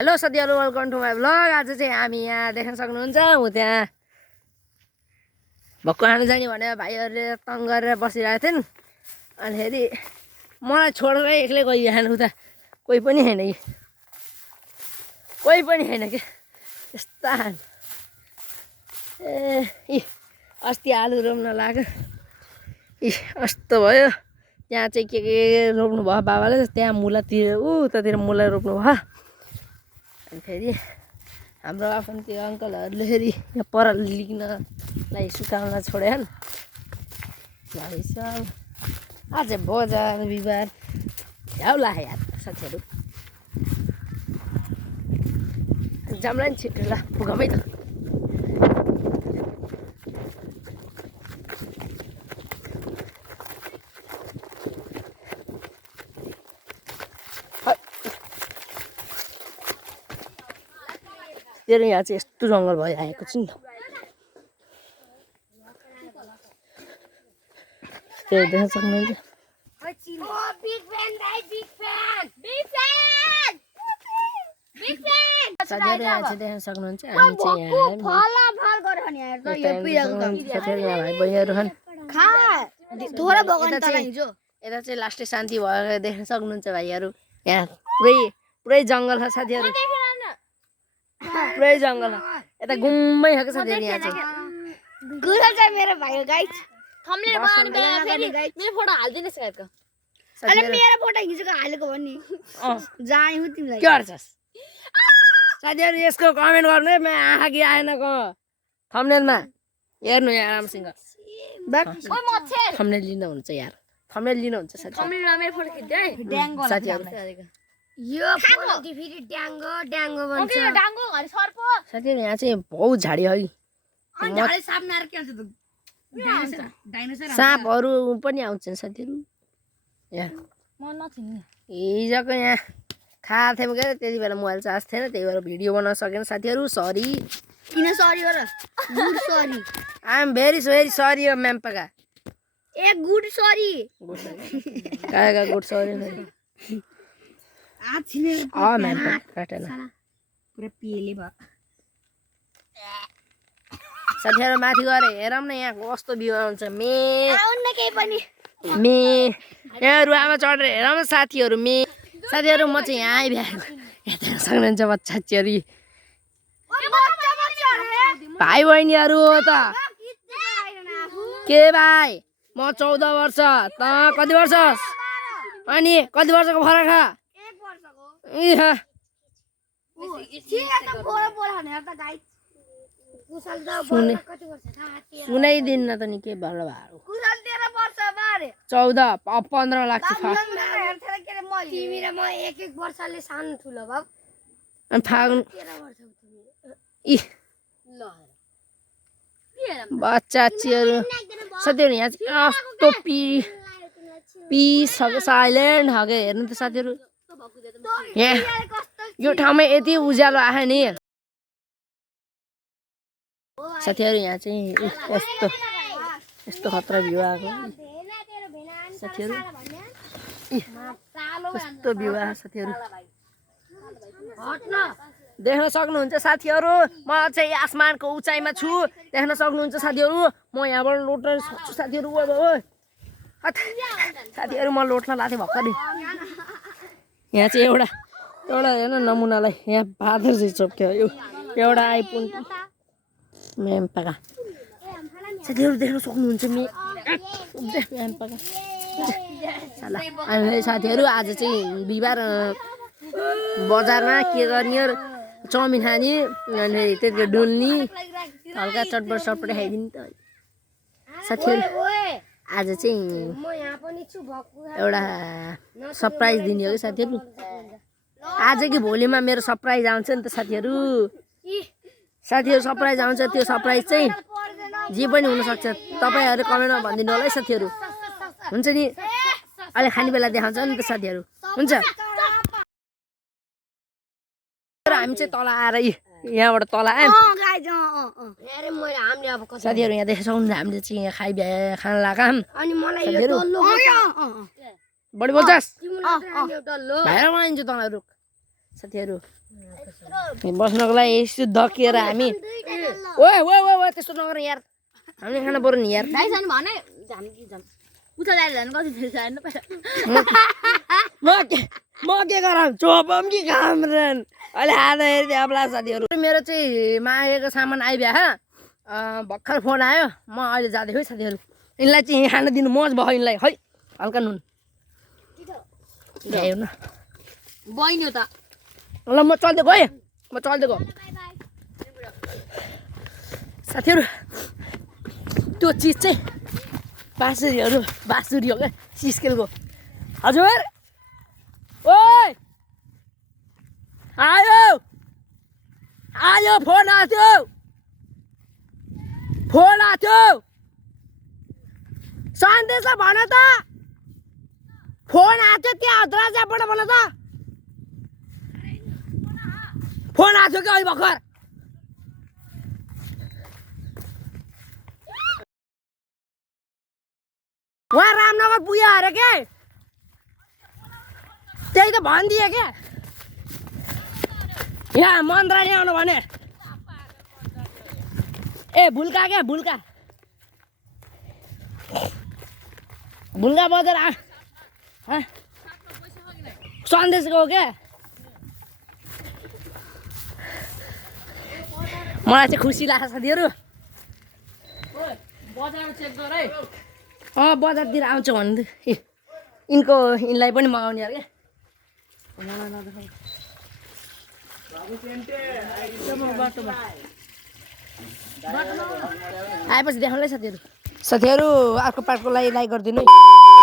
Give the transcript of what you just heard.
Hello साथीहरु, welcome to my blog. आज चाहिँ हामी यहाँ देख्न सक्नुहुन्छ म त्यहाँ भक्कु खानु जाने भनेर भाइहरुले तङ गरेर बसिरहेको थिएन। अनि फेरि मलाई छोडेर एक्लै गइहाल्नु उता कोही पनि छैन कि यस्ता ए अस्ति आलु रोप्न लाग्यो कस्तो भयो। त्यहाँ चाहिँ के रोप्नु भयो बाबाले, त्यहाँ मुलातिर उतातिर मुला रोप्नु भयो। अनि फेरि हाम्रो आफन्ती अङ्कलहरूले फेरि यहाँ पर लिग्नलाई सुकाउन छोडेछन्। भाइ सब आज बजार बिहिबार झ्याउला यार साथीहरू, जाम्ला नि छिटो ल पुगौँ है त। तेरो यहाँ चाहिँ यस्तो जङ्गल भइआएको छ नि त। त्यो देख्न सक्नुहुन्छ साथीहरू, यहाँ चाहिँ देख्न सक्नुहुन्छ हामी चाहिँ यता चाहिँ लास्टै शान्ति भएर देख्न सक्नुहुन्छ भाइहरू। यहाँ पुरै जङ्गल छ साथीहरू, पुरै जङ्गल यता गुम्मै खाएको साथीहरू। यहाँ चाहिँ मेरो भाइ हो गाइस, थम्बनेल बनाउने बेला फेरि मेरो फोटो हाल्दिनुस् गाइसको। अनि मेरो फोटो खिचेको हालेको भन्नी जाई हो तिमीलाई के गर्छस् साथीहरू। यसको कमेन्ट गर्नु है, आँखा कि आएन को थम्बनेलमा हेर्नु यहाँ राम्रोसँग। थम्बनेल लिन हुन्छ यार, थम्बनेल लिन हुन्छ साथीहरू। थम्बनेलमा मेरो फोटो खिच्दै ड्याङ्गो साथीहरू, यो फोटो फेरि ड्याङ्गो बन्छ। ड्याङ्गो घरि सर्प साथीहरू यहाँ चाहिँ बहुत झाडी है, अनि झाडी साप नार के हुन्छ त डाइनोसर सापहरू पनि आउँछन् साथीहरू। यहाँ म नचिन्ने हिजोको यहाँ खाएको थियौँ क्या, त्यति बेला मोबाइल चार्ज थिएन, त्यही भएर भिडियो बनाउन सकेन साथीहरू। सरी, किन सरी हो र? गुड सरी, आई एम भेरी सरी हो म्याम पका। ए गुड सरी, का गुड सरी आछिने म्याम काटेन पुरा पिएले भयो साथीहरू। माथि गएर हेरौँ न यहाँ कस्तो भ्यू आउँछ। आउन केही पनि यहाँ रुवामा चढेर हेरौँ न साथीहरू। साथीहरू म चाहिँ यहाँ आइभ्याएको, यहाँ देख्न सक्नुहुन्छ बच्चाहरू, भाइ बहिनीहरू हो त के भाइ। म 14 वर्ष, त कति वर्ष अनि कति वर्षको फरक छ? सुनाइदिन्न त नि के भएर भयो। 14 15 लाग्छ अनि फागुन बच्चाहरू साथीहरू। यहाँ चाहिँ कस्तो पिस खालको साइलेन्ट खालको हेर्नु त साथीहरू। यहाँ यो ठाउँमा यति उज्यालो आयो नि साथीहरू। यहाँ चाहिँ यस्तो खतरा भ्यू आएको साथीहरू, कस्तो भ्यू आयो साथीहरू। देख्न सक्नुहुन्छ साथीहरू, म चाहिँ आसमानको उचाइमा छु, देख्न सक्नुहुन्छ साथीहरू। म यहाँबाट लोट्न सक्छु साथीहरू। साथीहरू म लोट्न लाग्थेँ भर्खरै। यहाँ चाहिँ एउटा हेर्न नमुनालाई यहाँ बाँदर चाहिँ चोप्क्यो एउटा आइपुग्नु म्याम पका साथीहरू। देख्न सक्नुहुन्छ म्याम पका साथीहरू। आज चाहिँ बिहिबार बजारमा के गर्ने हो, चाउमिन खाने अनि त्यतिखेर डुल्ने, हल्का चटपट खाइदिने त साथीहरू। आज चाहिँ एउटा सरप्राइज दिने हो कि साथीहरू। आज कि भोलिमा मेरो सरप्राइज आउँछ नि त साथीहरू। सरप्राइज आउँछ, त्यो सरप्राइज चाहिँ जे पनि हुनसक्छ। तपाईँहरू कमेन्टमा भनिदिनु होला है साथीहरू। हुन्छ नि, अहिले खाने बेला देखाउँछ नि त साथीहरू। हुन्छ, हामी चाहिँ तल आएर यहाँबाट तल आयौँ साथीहरू। यहाँ देख्न सक्नुहुन्छ हामीले चाहिँ यहाँ खान लाग्यौँ साथीहरू। बढी बोल्छस् भाइर बनाइदिन्छु तँलाई रुख साथीहरू। बस्नको लागि यस्तो धकिएर हामी ओए ओए ओए ओए त्यस्तो नगर यार हामीले खाना पर्यो नि यार दाइसन भने जाम कि जाम उता जाएर झन् कति फेरि जानु म के गराम चोपम कि खामरन अहिले आधा हेर्दै आपला साथीहरू मेरो चाहिँ मागेको सामान आइब्या भर्खर फोन आयो म अहिले जाँदैछु है साथीहरू यिनलाई चाहिँ खाना दिनु मज भयो यिनलाई है हल्का नुन ल्यायो न बहिनी हो त ल म चल्दै गएँ म चल्दै गएँ साथीहरू त्यो चिज चाहिँ बाँसुरी हो क्या सिस्केलको हजुर ओइ आयो आयो फोन आएको थियो सन्देश भन त फोन आएको थियो त्यहाँ दरवाजाबाट भन त फोन आएको थियो कि अहिले भर्खर उहाँ रामनगर पुग्यो अरे के त्यही त भनिदिए क्या यहाँ मन्त्राणी आउनु भने ए भुल्का क्या भुल्का बजार सन्देशको हो क्या मलाई चाहिँ खुसी लाग्छ साथीहरू बजार चेक गर है बजारतिर आउँछ भन्दै यिनलाई पनि मगाउने अरे क्या आएपछि देखाउनुलाई साथीहरू अर्को पार्टको लागि लाइक गरिदिनु है